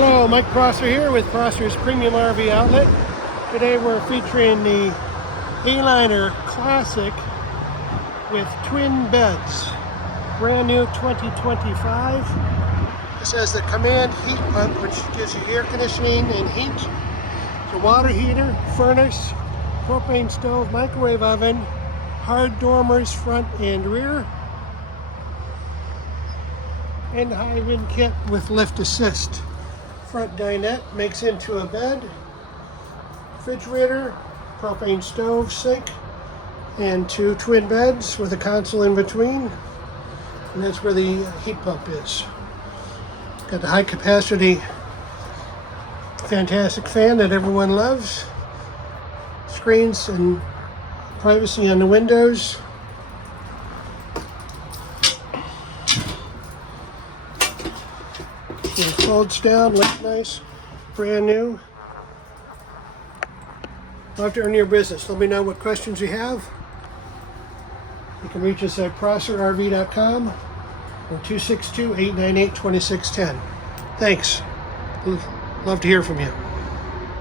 Hello, Mike Prosser here with Prosser's Premium RV Outlet. Today we're featuring the Aliner Classic with twin beds. Brand new 2025. This has the command heat pump, which gives you air conditioning and heat. The water heater, furnace, propane stove, microwave oven, hard dormers front and rear, and high wind kit with lift assist. Front dinette makes into a bed, refrigerator, propane stove, sink, and two twin beds with a console in between. And that's where the heat pump is. Got the high capacity fantastic fan that everyone loves. Screens and privacy on the windows. It folds down, looks nice, brand new. I'll have to earn your business. Let me know what questions you have. You can reach us at prosserrv.com or 262-898-2610. Thanks. Love to hear from you.